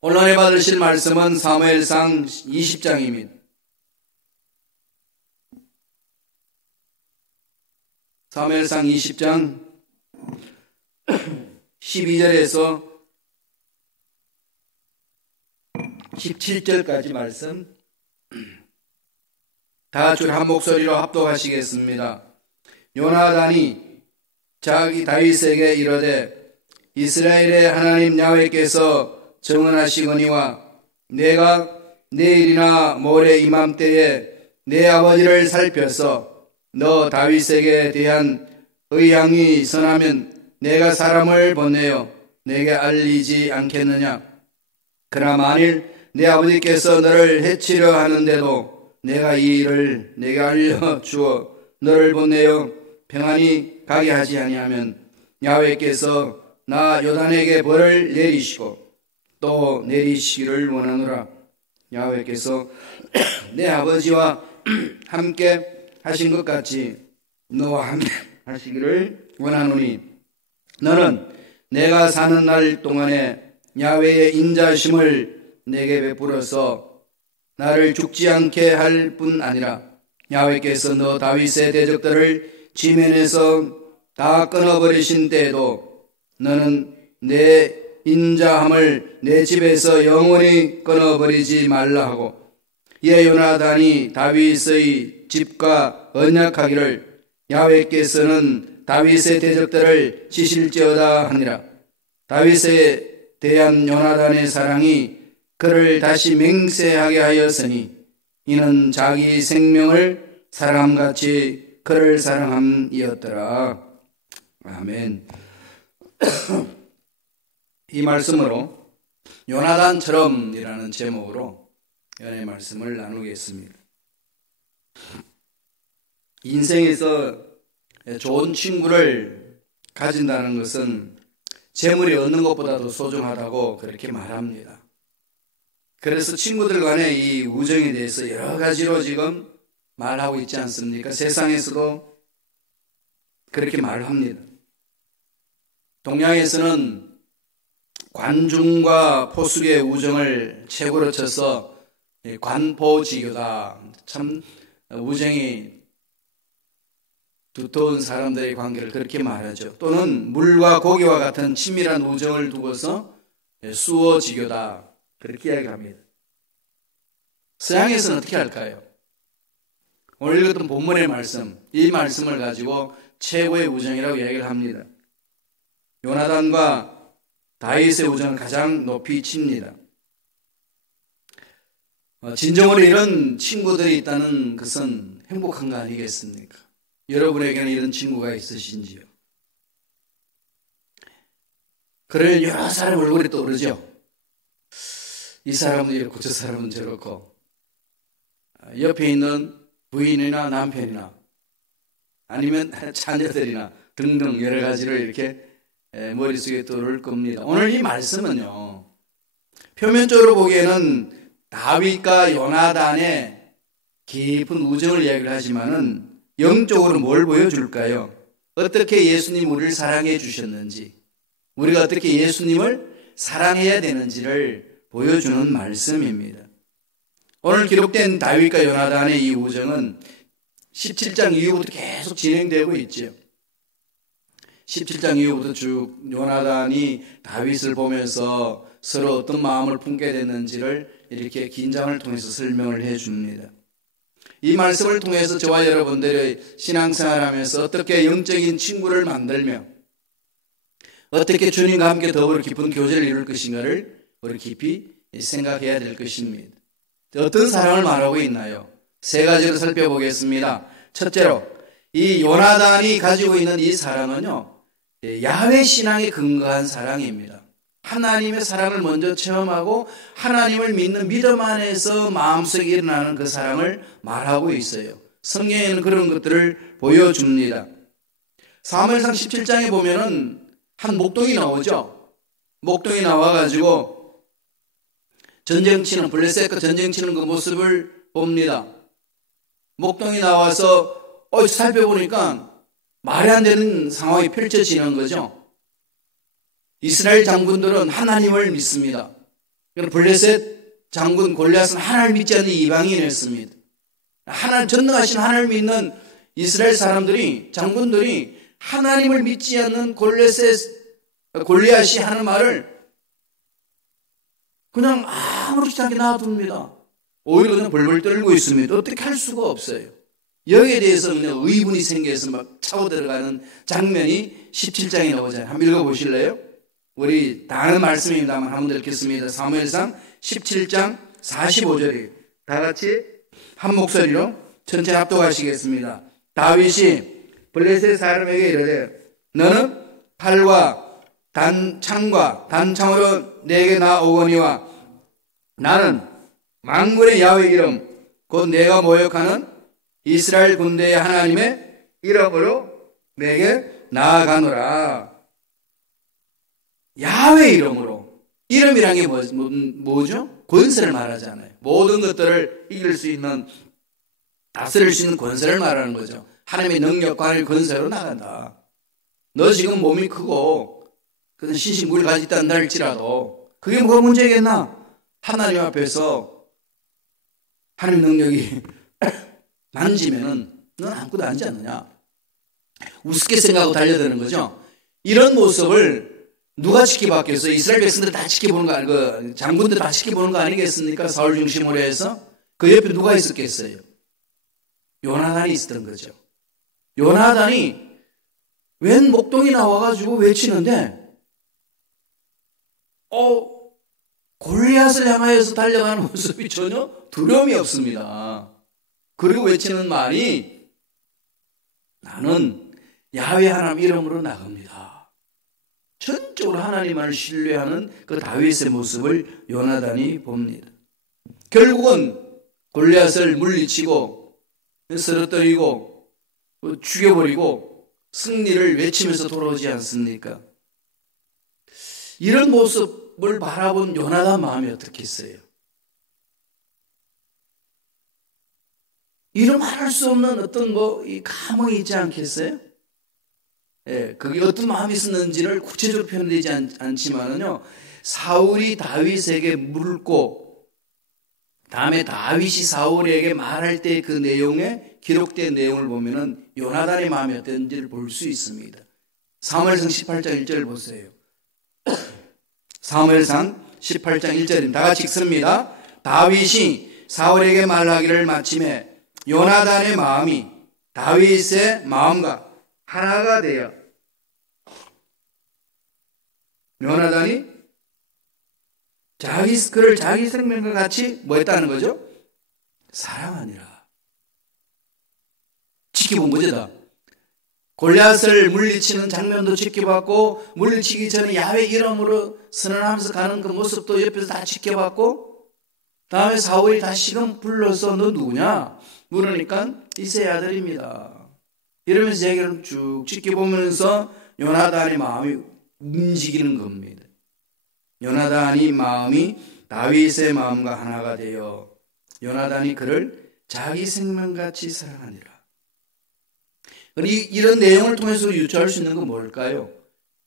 오늘 받으실 말씀은 사무엘상 20장입니다. 사무엘상 20장 12절에서 17절까지 말씀 다 같이 한 목소리로 합독하시겠습니다. 요나단이 자기 다윗에게 이르되 이스라엘의 하나님 야훼께서 정언하시거니와 내가 내일이나 모레 이맘때에 내 아버지를 살펴서 너 다윗에게 대한 의향이 선하면 내가 사람을 보내어 내게 알리지 않겠느냐. 그러나 만일 내 아버지께서 너를 해치려 하는데도 내가 이 일을 내게 알려주어 너를 보내어 평안히 가게 하지 아니하면 야훼께서 나 요단에게 벌을 내리시고 또 내리시기를 원하노라. 야훼께서 내 아버지와 함께 하신 것 같이 너와 함께 하시기를 원하노니 너는 내가 사는 날 동안에 야훼의 인자심을 내게 베풀어서 나를 죽지 않게 할 뿐 아니라 야훼께서 너 다윗의 대적들을 지면에서 다 끊어버리신 때에도 너는 내 인자함을 내 집에서 영원히 끊어버리지 말라 하고 이에 요나단이 다윗의 집과 언약하기를 야훼께서는 다윗의 대적들을 치실지어다 하니라. 다윗에 대한 요나단의 사랑이 그를 다시 맹세하게 하였으니 이는 자기 생명을 사랑함같이 그를 사랑함이었더라. 아멘. 이 말씀으로 요나단처럼이라는 제목으로 연애 말씀을 나누겠습니다. 인생에서 좋은 친구를 가진다는 것은 재물이 얻는 것보다도 소중하다고 그렇게 말합니다. 그래서 친구들 간의 이 우정에 대해서 여러 가지로 지금 말하고 있지 않습니까? 세상에서도 그렇게 말합니다. 동양에서는 관중과 포숙의 우정을 최고로 쳐서 관포지교다. 참 우정이 두터운 사람들의 관계를 그렇게 말하죠. 또는 물과 고기와 같은 친밀한 우정을 두고서 수어지교다. 그렇게 이야기합니다. 서양에서는 어떻게 할까요? 오늘 읽었던 본문의 말씀, 이 말씀을 가지고 최고의 우정이라고 이야기를 합니다. 요나단과 다윗의 우정을 가장 높이 칩니다. 진정으로 이런 친구들이 있다는 것은 행복한 거 아니겠습니까? 여러분에게는 이런 친구가 있으신지요? 그럴 여러 사람 얼굴이 떠오르죠. 이 사람은 이렇고 저 사람은 저렇고 옆에 있는 부인이나 남편이나 아니면 자녀들이나 등등 여러 가지를 이렇게 머릿속에 떠오를 겁니다. 오늘 이 말씀은요, 표면적으로 보기에는 다윗과 요나단의 깊은 우정을 이야기를 하지만은 영적으로 뭘 보여줄까요? 어떻게 예수님 우리를 사랑해 주셨는지, 우리가 어떻게 예수님을 사랑해야 되는지를 보여주는 말씀입니다. 오늘 기록된 다윗과 요나단의 이 우정은 17장 이후부터 계속 진행되고 있죠. 17장 이후부터 쭉 요나단이 다윗을 보면서 서로 어떤 마음을 품게 됐는지를 이렇게 긴장을 통해서 설명을 해줍니다. 이 말씀을 통해서 저와 여러분들의 신앙생활하면서 어떻게 영적인 친구를 만들며 어떻게 주님과 함께 더불어 깊은 교제를 이룰 것인가를 우리 깊이 생각해야 될 것입니다. 어떤 사랑을 말하고 있나요? 세 가지로 살펴보겠습니다. 첫째로, 이 요나단이 가지고 있는 이 사랑은요, 야훼 신앙에 근거한 사랑입니다. 하나님의 사랑을 먼저 체험하고 하나님을 믿는 믿음 안에서 마음속에 일어나는 그 사랑을 말하고 있어요. 성경에는 그런 것들을 보여줍니다. 사무엘상 17장에 보면은 한 목동이 나오죠. 목동이 나와가지고 전쟁치는, 블레셋과 전쟁치는 그 모습을 봅니다. 목동이 나와서 살펴보니까 말이 안 되는 상황이 펼쳐지는 거죠. 이스라엘 장군들은 하나님을 믿습니다. 블레셋 장군 골리앗은 하나님을 믿지 않는 이방인이었습니다. 전능하신 하나님을 믿는 이스라엘 사람들이, 장군들이 하나님을 믿지 않는 골리앗이 하는 말을 그냥 아무렇지 않게 놔둡니다. 오히려 그냥 벌벌 떨고 있습니다. 어떻게 할 수가 없어요. 여기에 대해서 그냥 의문이 생겨서 막 차고 들어가는 장면이 17장에 나오잖아요. 한번 읽어보실래요? 우리 다 아는 말씀입니다만 한번 읽겠습니다. 사무엘상 17장 45절이에요. 다 같이 한 목소리로 전체 합독하시겠습니다. 다윗이 블레셋 사람에게 이르되 너는 팔과 단창으로 내게 나오거니와 나는 만군의 야훼 이름 곧 내가 모욕하는 이스라엘 군대의 하나님의 이름으로 내게 나아가노라. 야훼 이름으로. 이름이란 게 뭐죠? 권세를 말하잖아요. 모든 것들을 이길 수 있는, 다스릴 수 있는 권세를 말하는 거죠. 하나님의 능력과 하나님의 권세로 나간다. 너 지금 몸이 크고 신신물이 가지고 있다 할지라도 그게 뭐가 문제겠나? 하나님 앞에서 하나님 능력이 만지면은 넌 아무것도 아니지 않느냐? 우습게 생각하고 달려드는 거죠. 이런 모습을 누가 지켜봤겠어요? 이스라엘 백성들이 다 지켜보는 거 아니고, 장군들이 다 지켜보는 거 아니겠습니까? 사울 중심으로 해서. 그 옆에 누가 있었겠어요? 요나단이 있었던 거죠. 요나단이 웬 목동이 나와가지고 외치는데, 골리앗을 향하여서 달려가는 모습이 전혀 두려움이 없습니다. 그리고 외치는 말이, 나는 야훼 하나님 이름으로 나갑니다. 전적으로 하나님만을 신뢰하는 그 다윗의 모습을 요나단이 봅니다. 결국은 골리앗을 물리치고 쓰러뜨리고 죽여버리고 승리를 외치면서 돌아오지 않습니까? 이런 모습을 바라본 요나단 마음이 어떻겠어요? 이름 말할 수 없는 어떤 이 감흥이 있지 않겠어요? 예, 그게 어떤 마음이 있었는지를 구체적으로 표현되지 않지만은요, 사울이 다윗에게 묻고, 다음에 다윗이 사울에게 말할 때 그 내용에 기록된 내용을 보면은 요나단의 마음이 어땠는지를 볼 수 있습니다. 사무엘상 18장 1절 보세요. 사무엘상 18장 1절입니다. 다 같이 읽습니다. 다윗이 사울에게 말하기를 마침에 요나단의 마음이 다윗의 마음과 하나가 되어 요나단이 그를 자기 생명과 같이 뭐 했다는 거죠? 사랑하니라. 지켜본 거죠. 다. 골리앗을 물리치는 장면도 지켜봤고, 물리치기 전에 야훼 이름으로 선언하면서 가는 그 모습도 옆에서 다 지켜봤고, 다음에 사울이 다시금 불러서 너 누구냐? 물으니까 이새의 아들입니다. 이러면서 얘기를 쭉 지켜보면서 요나단의 마음이 움직이는 겁니다. 요나단이 마음이 다윗의 마음과 하나가 되어 요나단이 그를 자기 생명같이 사랑하니라. 이런 내용을 통해서 유추할 수 있는 건 뭘까요?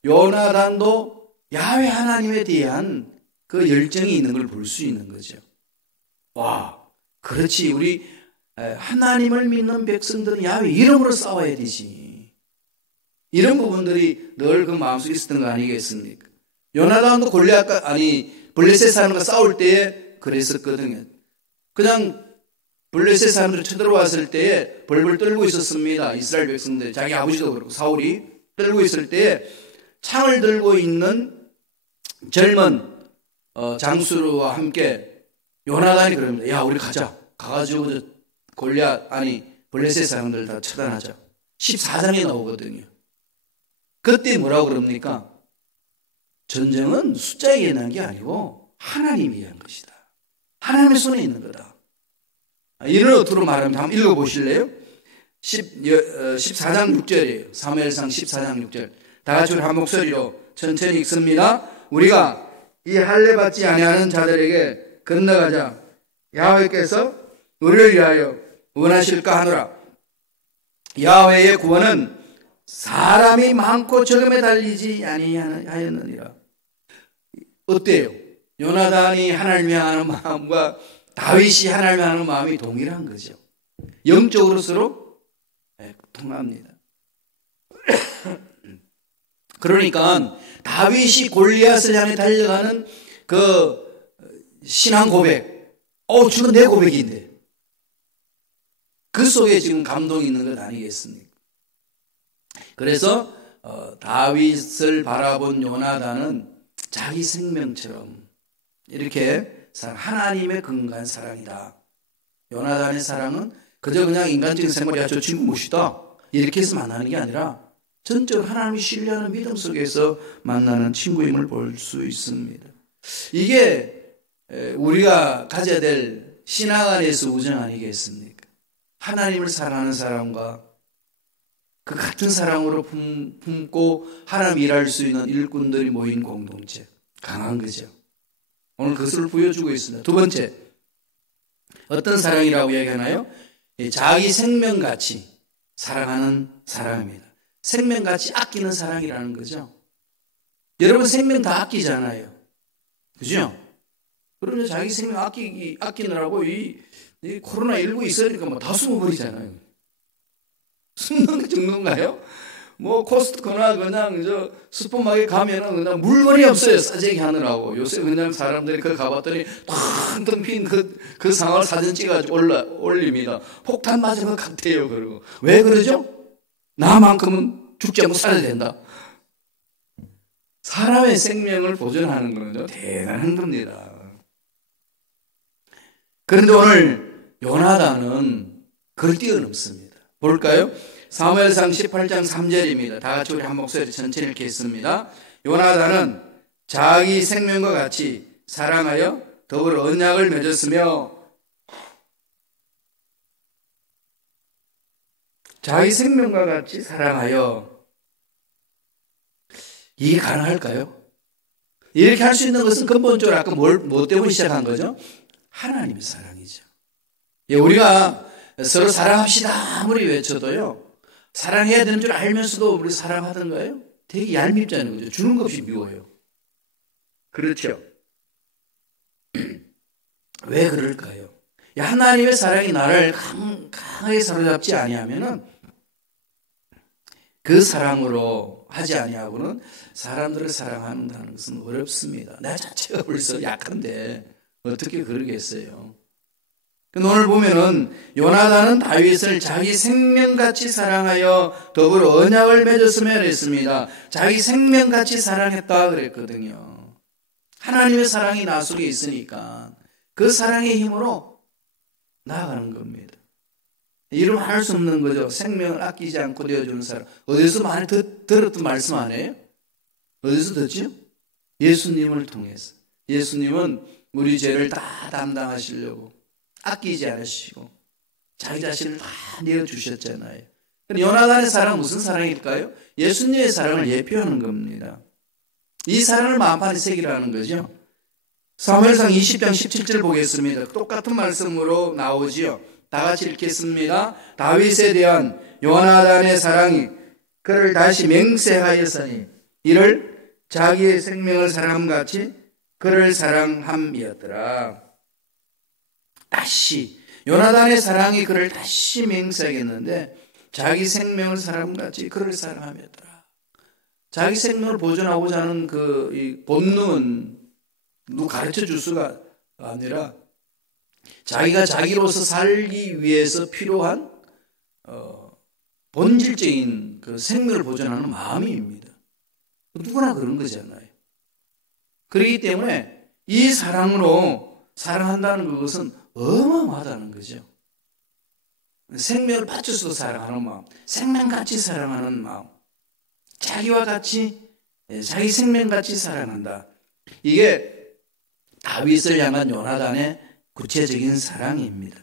요나단도 야훼 하나님에 대한 그 열정이 있는 걸 볼 수 있는 거죠. 와, 그렇지. 우리 하나님을 믿는 백성들은 야훼 이름으로 싸워야 되지. 이런 부분들이 늘 그 마음속에 있었던 거 아니겠습니까? 요나단도 블레셋 사람과 싸울 때에 그랬었거든요. 그냥 블레셋 사람들이 쳐들어왔을 때에 벌벌 떨고 있었습니다. 이스라엘 백성들, 자기 아버지도 그렇고 사울이 떨고 있을 때에 창을 들고 있는 젊은 장수와 함께 요나단이 그럽니다. 야, 우리 가자. 가가지고 블레셋 사람들 다 처단하자. 14장에 나오거든요. 그때 뭐라고 그럽니까? 전쟁은 숫자에 의한 게 아니고 하나님이 위한 것이다. 하나님의 손에 있는 거다. 이런 어투로 말하면 한번 읽어보실래요? 14장 6절이에요. 사무엘상 14장 6절. 다 같이 한 목소리로 천천히 읽습니다. 우리가 이 할례 받지 아니하는 자들에게 건너가자. 야훼께서 우리를 위하여 원하실까 하노라. 야훼의 구원은 사람이 많고 적음에 달리지 아니하였느니라. 어때요? 요나단이 하나님을 향하는 마음과 다윗이 하나님을 향하는 마음이 동일한 거죠. 영적으로 서로 통합니다. 그러니까 다윗이 골리앗을 향해 달려가는 그 신앙 고백, 저건 내 고백인데, 그 속에 지금 감동이 있는 것 아니겠습니까? 그래서 다윗을 바라본 요나단은 자기 생명처럼 이렇게 하나님의 근거한 사랑이다. 요나단의 사랑은 그저 그냥 인간적인 생활이야, 저 친구 멋있다, 이렇게 해서 만나는 게 아니라 전적으로 하나님이 신뢰하는 믿음 속에서 만나는 친구임을 볼 수 있습니다. 이게 우리가 가져야 될 신앙 안에서 우정 아니겠습니까? 하나님을 사랑하는 사람과 그 같은 사랑으로 품고 하나님 일할 수 있는 일꾼들이 모인 공동체, 강한 거죠. 오늘 그것을 보여주고 있습니다. 두 번째, 어떤 사랑이라고 얘기하나요? 자기 생명같이 사랑하는 사랑입니다. 생명같이 아끼는 사랑이라는 거죠. 여러분 생명 다 아끼잖아요. 그죠? 그러면 자기 생명 아끼느라고 이 코로나19 있으니까 뭐 다 숨어버리잖아요. 숨는 게 정도인가요? 뭐 코스트코나 그냥 슈퍼마켓 가면은 그냥 물건이 없어요. 싸제기 하느라고. 요새 그냥 사람들이 그 가봤더니 텅텅 빈 그 상황을 사진 찍어가지고 올립니다. 폭탄 맞은 것 같아요. 그러고 왜 그러죠? 나만큼은 죽지 않고 살아야 된다. 사람의 생명을 보존하는 거는 대단한 겁니다. 그런데 오늘 요나단은 그걸 뛰어넘습니다. 볼까요? 사무엘상 18장 3절입니다. 다 같이 우리 한 목소리 천천히 읽겠습니다. 요나단은 자기 생명과 같이 사랑하여 더불어 언약을 맺었으며, 자기 생명과 같이 사랑하여, 이게 가능할까요? 이렇게 할 수 있는 것은 근본적으로 아까 뭐 때문에 시작한 거죠? 하나님의 사랑이죠. 우리가 서로 사랑합시다 아무리 외쳐도요, 사랑해야 되는 줄 알면서도 우리 사랑하던가요? 되게 얄밉잖아요. 그죠? 주는 것 없이 미워요. 그렇죠? 왜 그럴까요? 하나님의 사랑이 나를 강하게 사로잡지 아니하면은, 그 사랑으로 하지 아니하고는 사람들을 사랑한다는 것은 어렵습니다. 나 자체가 벌써 약한데 어떻게 그러겠어요? 오늘 보면은 요나단은 다윗을 자기 생명같이 사랑하여 더불어 언약을 맺었으며 그랬습니다. 자기 생명같이 사랑했다 그랬거든요. 하나님의 사랑이 나 속에 있으니까 그 사랑의 힘으로 나아가는 겁니다. 이름 할 수 없는 거죠. 생명을 아끼지 않고 되어주는 사람. 어디서 많이 들었던 말씀 아니에요? 어디서 듣죠? 예수님을 통해서. 예수님은 우리 죄를 다 담당하시려고 아끼지 않으시고 자기 자신을 다 내어주셨잖아요. 요나단의 사랑은 무슨 사랑일까요? 예수님의 사랑을 예표하는 겁니다. 이 사랑을 마음판에 새기라는 거죠. 사무엘상 20장 17절 보겠습니다. 똑같은 말씀으로 나오지요. 다 같이 읽겠습니다. 다윗에 대한 요나단의 사랑이 그를 다시 맹세하였으니 이를 자기의 생명을 사랑함같이 그를 사랑함이었더라. 다시 요나단의 사랑이 그를 다시 맹세하겠는데 자기 생명을 사랑함같이 그를 사랑함이었더라. 자기 생명을 보존하고자 하는 이 본능은 누구 가르쳐 줄 수가 아니라 자기가 자기로서 살기 위해서 필요한 본질적인 그 생명을 보존하는 마음입니다. 누구나 그런 거잖아요. 그렇기 때문에 이 사랑으로 사랑한다는 것은 어마어마하다는 거죠. 생명을 바쳐서도 사랑하는 마음, 생명같이 사랑하는 마음, 자기와 같이, 자기 생명같이 사랑한다. 이게 다윗을 향한 요나단의 구체적인 사랑입니다.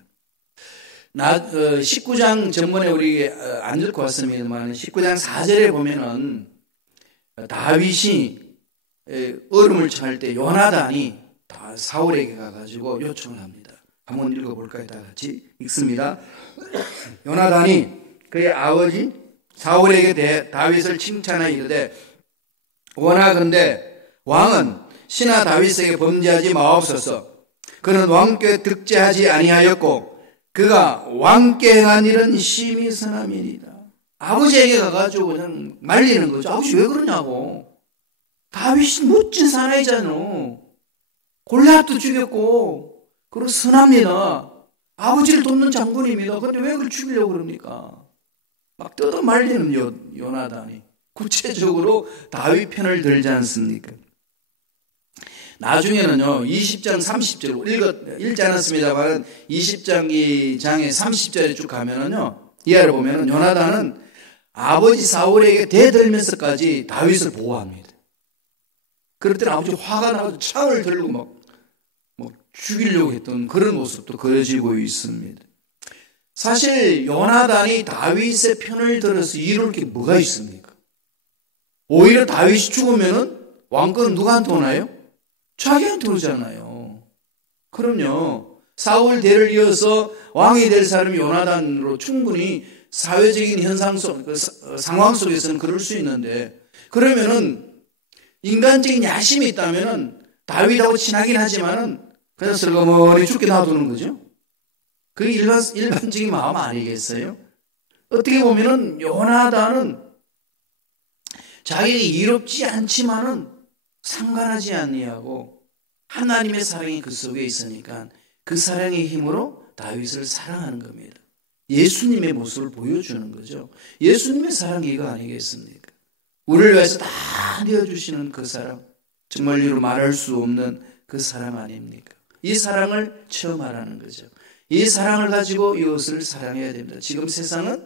19장 전번에 우리 안 읽고 왔습니다만 19장 4절에 보면은 다윗이 얼음을 처할 때 요나단이 다 사울에게 가가지고 요청을 합니다. 한번 읽어볼까요? 다 같이 읽습니다. 요나단이 그의 아버지 사울에게 대해 다윗을 칭찬하여 이르되 원하건대 왕은 신하 다윗에게 범죄하지 마옵소서. 그는 왕께 득죄하지 아니하였고 그가 왕께 행한 일은 심히 선함이니이다. 아버지에게 가가지고 그냥 말리는 거죠. 아버지 왜 그러냐고. 다윗이 멋진 사나이잖아. 골리앗도 죽였고 그리고 선합니다. 아버지를 돕는 장군입니다. 그런데 왜 그걸 죽이려고 그럽니까? 막 뜯어 말리는 요나단이 구체적으로 다윗 편을 들지 않습니까? 나중에는요 20장 30절 읽지 않았습니다만 20장의 30절에 쭉 가면은요 이하를 보면은 요나단은 아버지 사울에게 대들면서까지 다윗을 보호합니다. 그럴 때는 아버지 화가 나서 창을 들고 막 죽이려고 했던 그런 모습도 그려지고 있습니다. 사실 요나단이 다윗의 편을 들어서 이룰 게 뭐가 있습니까? 오히려 다윗이 죽으면은 왕권은 누구한테 오나요? 자기한테 오잖아요. 그럼요. 사울 대를 이어서 왕이 될 사람이 요나단으로 충분히 사회적인 현상 속, 상황 속에서는 그럴 수 있는데, 그러면은 인간적인 야심이 있다면은 다윗하고 친하긴 하지만은 그냥 슬그머니 죽게 놔두는 거죠. 그게 일반적인 마음 아니겠어요? 어떻게 보면은 요나단은 자기에게 이롭지 않지만은 상관하지 아니하고 하나님의 사랑이 그 속에 있으니까 그 사랑의 힘으로 다윗을 사랑하는 겁니다. 예수님의 모습을 보여주는 거죠. 예수님의 사랑이 이거 아니겠습니까? 우리를 위해서 다 내어주시는 그 사랑, 정말 이로 말할 수 없는 그 사랑 아닙니까? 이 사랑을 체험하라는 거죠. 이 사랑을 가지고 이웃을 사랑해야 됩니다. 지금 세상은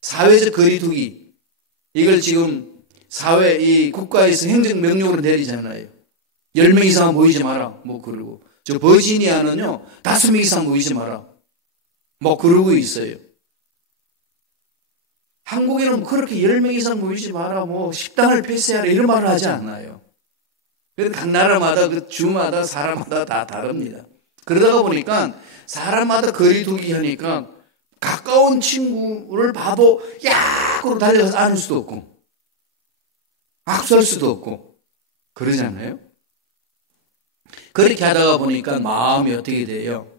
사회적 거리두기, 이걸 지금 이 국가에서 행정명령으로 내리잖아요. 10명 이상 모이지 마라. 그러고. 저 버지니아는요, 5명 이상 모이지 마라. 그러고 있어요. 한국에는 그렇게 10명 이상 모이지 마라. 식당을 폐쇄하라. 이런 말을 하지 않아요. 각 나라마다, 그 주마다, 사람마다 다 다릅니다. 그러다가 보니까 사람마다 거리두기 하니까 가까운 친구를 봐도 야구로 달려가서 안을 수도 없고, 악수할 수도 없고 그러잖아요. 그렇게 하다가 보니까 마음이 어떻게 돼요?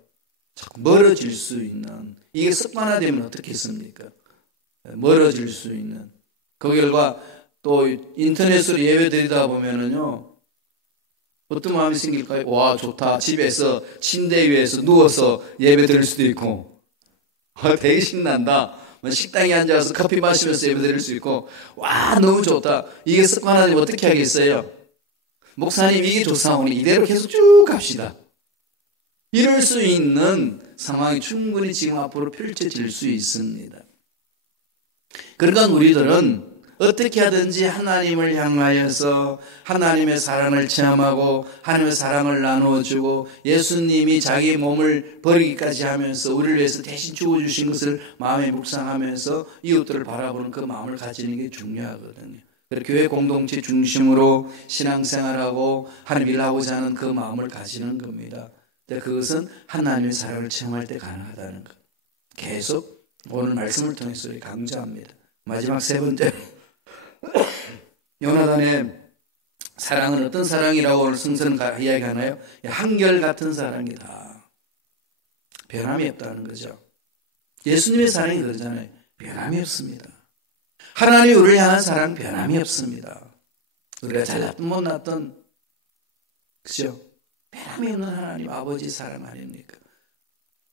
자꾸 멀어질 수 있는, 이게 습관화되면 어떻겠습니까? 멀어질 수 있는. 그 결과 또 인터넷으로 예배 드리다 보면은요 어떤 마음이 생길까요? 와 좋다. 집에서 침대 위에서 누워서 예배 드릴 수도 있고 되게 신난다. 식당에 앉아서 커피 마시면서 예배 드릴 수 있고, 와 너무 좋다. 이게 습관화되면 어떻게 하겠어요? 목사님 이게 좋사오니 이대로 계속 쭉 갑시다. 이럴 수 있는 상황이 충분히 지금 앞으로 펼쳐질 수 있습니다. 그러니까 우리들은 어떻게 하든지 하나님을 향하여서 하나님의 사랑을 체험하고 하나님의 사랑을 나누어주고 예수님이 자기 몸을 버리기까지 하면서 우리를 위해서 대신 죽어주신 것을 마음에 묵상하면서 이웃들을 바라보는 그 마음을 가지는 게 중요하거든요. 그래서 교회 공동체 중심으로 신앙생활하고 하나님 일을 하고자 하는 그 마음을 가지는 겁니다. 근데 그것은 하나님의 사랑을 체험할 때 가능하다는 것. 계속 오늘 말씀을 통해서 강조합니다. 마지막 세 번째로 요나단의 사랑은 어떤 사랑이라고 오늘 성서는 이야기하나요? 한결같은 사랑이다. 변함이 없다는 거죠. 예수님의 사랑이 그러잖아요. 변함이 없습니다. 하나님이 우리를 향한 사랑 변함이 없습니다. 우리가 잘났든 못났든 그죠? 변함이 없는 하나님 아버지 사랑 아닙니까?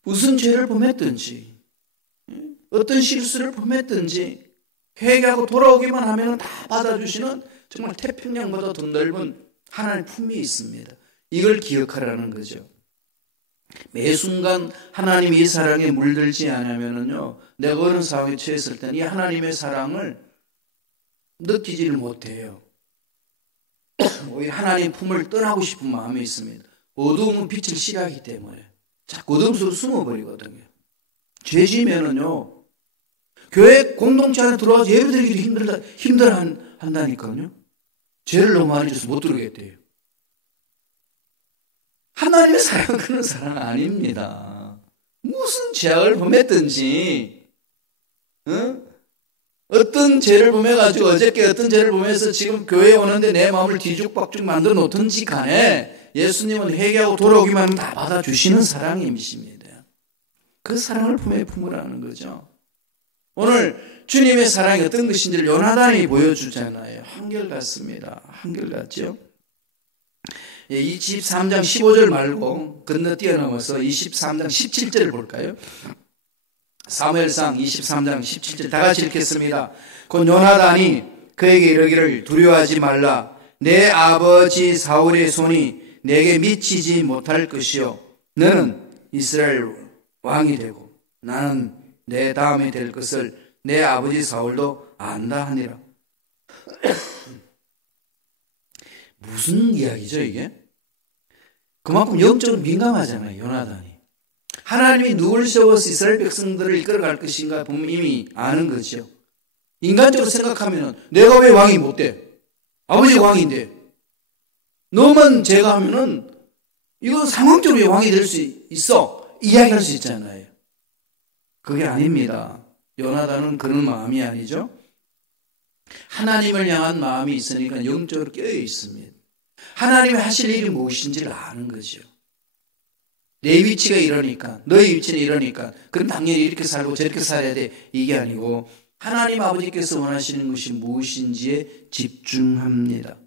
무슨 죄를 범했든지 어떤 실수를 범했든지 회개하고 돌아오기만 하면 다 받아주시는 정말 태평양보다 더 넓은 하나님의 품이 있습니다. 이걸 기억하라는 거죠. 매 순간 하나님이 이 사랑에 물들지 않으면요, 내가 어느 상황에 처했을 때는 이 하나님의 사랑을 느끼지를 못해요. 오히려 하나님의 품을 떠나고 싶은 마음이 있습니다. 어두움은 빛을 싫어하기 때문에 자꾸 어둠 속으로 숨어버리거든요. 죄 지면은요, 교회 공동체 안에 들어와서 예배드리기도 힘들어 한다니까요. 죄를 너무 많이 져서 못 들어오겠대요. 하나님의 사랑은 그런 사랑 아닙니다. 무슨 죄악을 범했든지 어떤 죄를 범해가지고 어저께 어떤 죄를 범해서 지금 교회에 오는데 내 마음을 뒤죽박죽 만들어 놓든지 간에 예수님은 회개하고 돌아오기만 하면 다 받아주시는 사랑님이십니다. 그 사랑을 품에 품으라는 거죠. 오늘 주님의 사랑이 어떤 것인지를 요나단이 보여주잖아요. 한결같습니다. 한결같죠. 23장 15절 말고 건너 뛰어넘어서 23장 17절을 볼까요? 사무엘상 23장 17절 다 같이 읽겠습니다. 곧 요나단이 그에게 이르기를 두려워하지 말라. 내 아버지 사울의 손이 내게 미치지 못할 것이요 너는 이스라엘 왕이 되고 나는 내 다음에 될 것을 내 아버지 사울도 안다 하니라. 무슨 이야기죠 이게? 그만큼 영적으로 민감하잖아요 요나단이. 하나님이 누굴 세워서 이스라엘 백성들을 이끌어갈 것인가 보면 이미 아는 거죠. 인간적으로 생각하면 내가 왜 왕이 못 돼? 아버지가 왕인데 너만 제가 하면은 이건 상황적으로 왕이 될 수 있어 이야기할 수 있잖아요. 그게 아닙니다. 요나단은 그런 마음이 아니죠. 하나님을 향한 마음이 있으니까 영적으로 깨어 있습니다. 하나님이 하실 일이 무엇인지를 아는 거죠. 내 위치가 이러니까 너의 위치는 이러니까 그럼 당연히 이렇게 살고 저렇게 살아야 돼 이게 아니고 하나님 아버지께서 원하시는 것이 무엇인지에 집중합니다.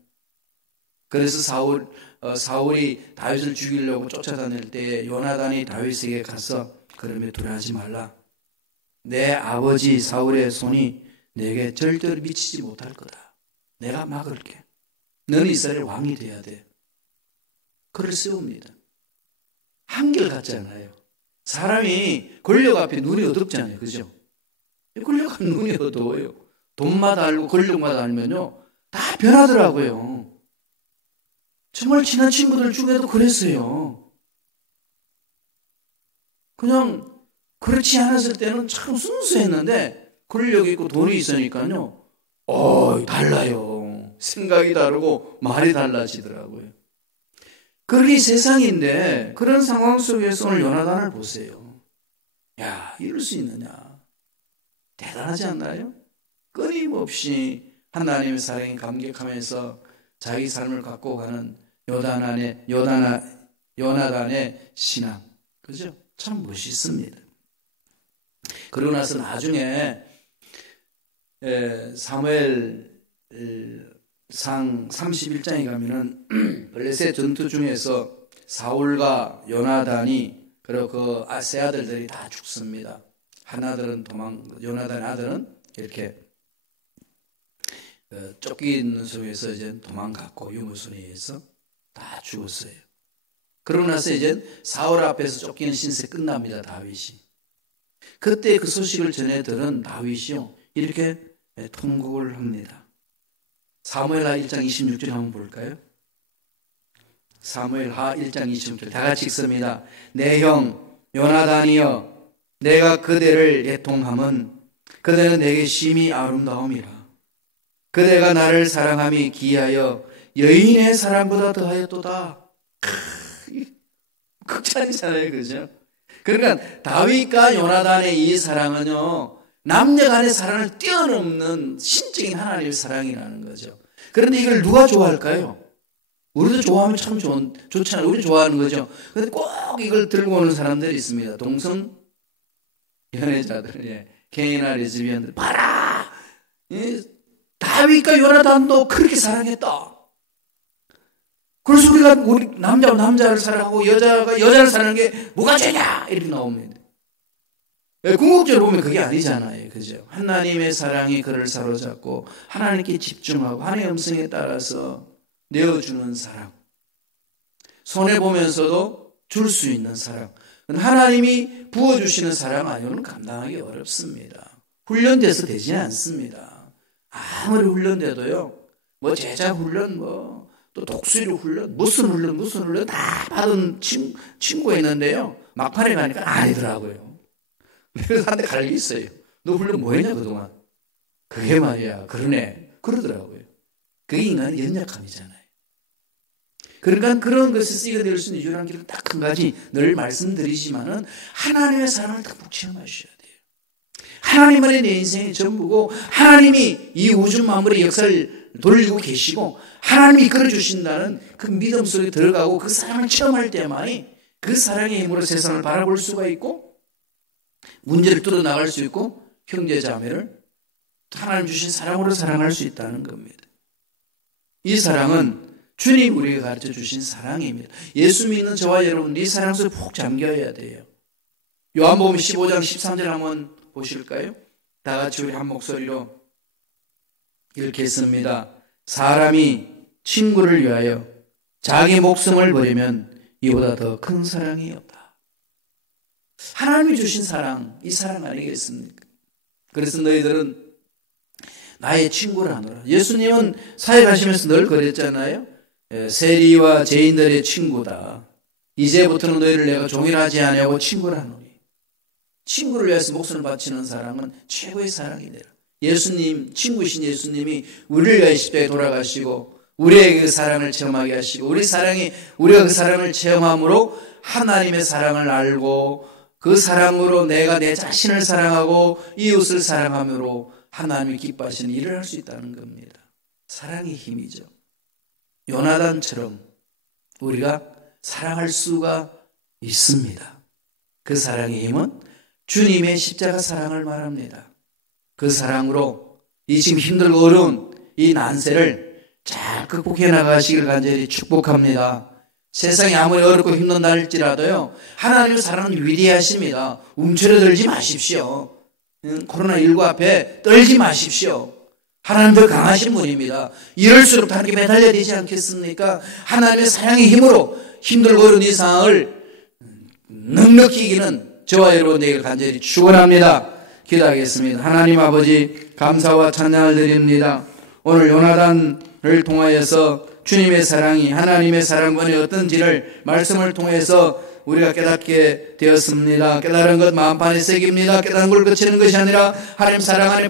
그래서 사울이 다윗을 죽이려고 쫓아다닐 때 요나단이 다윗에게 가서 그러면 두려워하지 말라. 내 아버지 사울의 손이 내게 절대로 미치지 못할 거다. 내가 막을게. 너는 이스라엘 왕이 돼야 돼. 그를 세웁니다. 한결같잖아요. 사람이 권력 앞에 눈이 어둡잖아요. 그죠? 권력 앞에 눈이 어두워요. 돈만 알고 권력만 알면요. 다 변하더라고요. 정말 친한 친구들 중에도 그랬어요. 그냥 그렇지 않았을 때는 참 순수했는데 권력이 있고 돈이 있으니까요. 달라요. 생각이 다르고 말이 달라지더라고요. 그게 세상인데 그런 상황 속에서 오늘 요나단을 보세요. 야, 이럴 수 있느냐. 대단하지 않나요? 끊임없이 하나님의 사랑에 감격하면서 자기 삶을 갖고 가는 요나단의 신앙. 그죠? 참 멋있습니다. 그러고 나서 나중에 사무엘상 31장에 가면은 블레셋 전투 중에서 사울과 요나단이 그리고 그 세 아들들이 다 죽습니다. 요나단의 아들은 이렇게 쫓기는 속에서 이제 도망갔고 유무선에 의해서 다 죽었어요. 그러고 나서 이제 사울 앞에서 쫓기는 신세 끝납니다. 다윗이. 그때 그 소식을 전해 들은 다윗이요 이렇게 통곡을 합니다. 사무엘하 1장 26절 한번 볼까요? 사무엘하 1장 26절 다 같이 읽습니다. 내 형 요나단이여 내가 그대를 애통함은 그대는 내게 심히 아름다움이라. 그대가 나를 사랑함이 기하여 여인의 사랑보다 더하였도다. 극찬이잖아요. 그죠? 그러니까 다윗과 요나단의 이 사랑은요 남녀 간의 사랑을 뛰어넘는 신적인 하나님의 사랑이라는 거죠. 그런데 이걸 누가 좋아할까요? 우리도 좋아하면 참 좋잖아요. 우리 좋아하는 거죠. 그런데 꼭 이걸 들고 오는 사람들이 있습니다. 동성 연애자들, 게이나 레즈비언들 봐라! 다윗과 요나단도 그렇게 사랑했다. 그래서 우리 남자를 사랑하고 여자가 여자를 사랑하는 게 뭐가 죄냐? 이렇게 나옵니다. 궁극적으로 보면 그게 아니잖아요. 그죠? 하나님의 사랑이 그를 사로잡고 하나님께 집중하고 하나님의 음성에 따라서 내어주는 사랑. 손해보면서도 줄 수 있는 사랑. 하나님이 부어주시는 사랑 아니고는 감당하기 어렵습니다. 훈련돼서 되지 않습니다. 아무리 훈련돼도요, 제자 훈련, 또 독수리 훈련, 무슨 훈련 다 받은 친구가 있는데요. 막판에 가니까 아니더라고요. 그래서 한테 갈기 있어요. 너 훈련 뭐 했냐, 그동안? 그게 말이야. 그러더라고요. 그게 인간의 연약함이잖아요. 그러니까 그런 것을 쓰게 될 수 있는 유일한 길은 딱 한 가지 늘 말씀드리지만은 하나님의 사랑을 딱 체험하셔야 돼요. 하나님 안에 내 인생의 전부고 하나님이 이 우주 만물의 역사를 돌리고 계시고 하나님이 이끌어 주신다는 그 믿음 속에 들어가고 그 사랑을 체험할 때만이 그 사랑의 힘으로 세상을 바라볼 수가 있고 문제를 뚫어나갈 수 있고 형제 자매를 하나님 주신 사랑으로 사랑할 수 있다는 겁니다. 이 사랑은 주님 우리에게 가르쳐 주신 사랑입니다. 예수 믿는 저와 여러분들이 이 사랑 속에 푹 잠겨야 돼요. 요한복음 15장 13절 한번 보실까요? 다 같이 우리 한 목소리로 읽겠습니다. 사람이 친구를 위하여 자기 목숨을 버리면 이보다 더 큰 사랑이 없다. 하나님이 주신 사랑, 이 사랑 아니겠습니까? 그래서 너희들은 나의 친구를 하노라. 예수님은 사역하시면서 늘 그랬잖아요. 세리와 죄인들의 친구다. 이제부터는 너희를 내가 종이라지 아니하고 친구를 하노니. 친구를 위해서 목숨을 바치는 사랑은 최고의 사랑이 되라. 예수님, 친구이신 예수님이 우리를 위해 십자가에 돌아가시고 우리에게 그 사랑을 체험하게 하시고 우리가 그 사랑을 체험함으로 하나님의 사랑을 알고 그 사랑으로 내가 내 자신을 사랑하고 이웃을 사랑함으로 하나님이 기뻐하시는 일을 할 수 있다는 겁니다. 사랑의 힘이죠. 요나단처럼 우리가 사랑할 수가 있습니다. 그 사랑의 힘은 주님의 십자가 사랑을 말합니다. 그 사랑으로 이 지금 힘들고 어려운 이 난세를 잘 극복해 나가시길 간절히 축복합니다. 세상이 아무리 어렵고 힘든다 할지라도요, 하나님의 사랑은 위대하십니다. 움츠러들지 마십시오. 코로나19 앞에 떨지 마십시오. 하나님 더 강하신 분입니다. 이럴수록 하나님께 매달려야 되지 않겠습니까? 하나님의 사랑의 힘으로 힘들고 어려운 이 상황을 넉넉히 이기는 저와 여러분에게 간절히 축원합니다. 기도하겠습니다. 하나님 아버지 감사와 찬양을 드립니다. 오늘 요나단을 통하여서 주님의 사랑이 하나님의 사랑과는 어떤지를 말씀을 통해서 우리가 깨닫게 되었습니다. 깨달은 것 마음판에 새깁니다. 깨달은 걸 그치는 것이 아니라 하나님 사랑 안에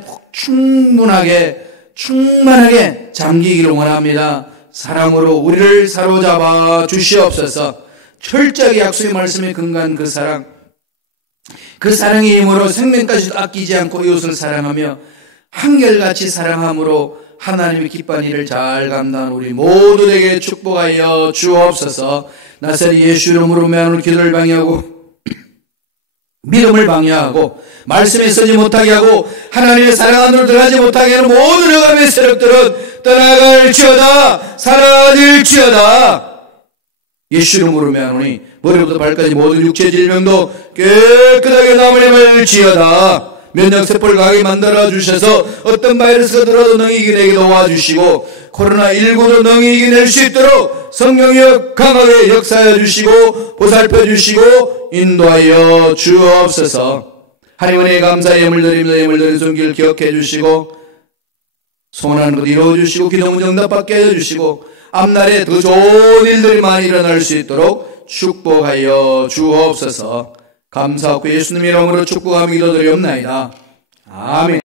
충만하게 잠기기를 원합니다. 사랑으로 우리를 사로잡아 주시옵소서. 철저하게 약속의 말씀에 근거한 그 사랑, 그 사랑의 힘으로 생명까지 아끼지 않고 이웃을 사랑하며 한결같이 사랑함으로 하나님의 기뻐하는 일을 잘 감당하는 우리 모두에게 축복하여 주옵소서. 나사렛 예수 이름으로 매한으로 기도를 방해하고 믿음을 방해하고 말씀에 서지 못하게 하고 하나님의 사랑 안으로 들어가지 못하게 하는 모든 흑암의 세력들은 떠나갈지어다, 사라질지어다. 예수 이름으로 매하노니 머리부터 발까지 모든 육체 질병도 깨끗하게 나물림을지어다. 면역세포를 강하게 만들어 주셔서 어떤 바이러스가 들어도 능히 이겨내게 도와주시고 코로나19도 능히 이겨낼 수 있도록 성령이 강하게 역사해 주시고 보살펴 주시고 인도하여 주옵소서. 하나님 은혜에 감사의 예물 드립니다. 예물 드린 손길 기억해 주시고 소원하는 것 이루어 주시고 기도문 응답받게 해 주시고 앞날에 더 좋은 일들이 많이 일어날 수 있도록 축복하여 주옵소서. 감사하고 예수님 이름으로 축복하며 기도드리옵나이다. 아멘.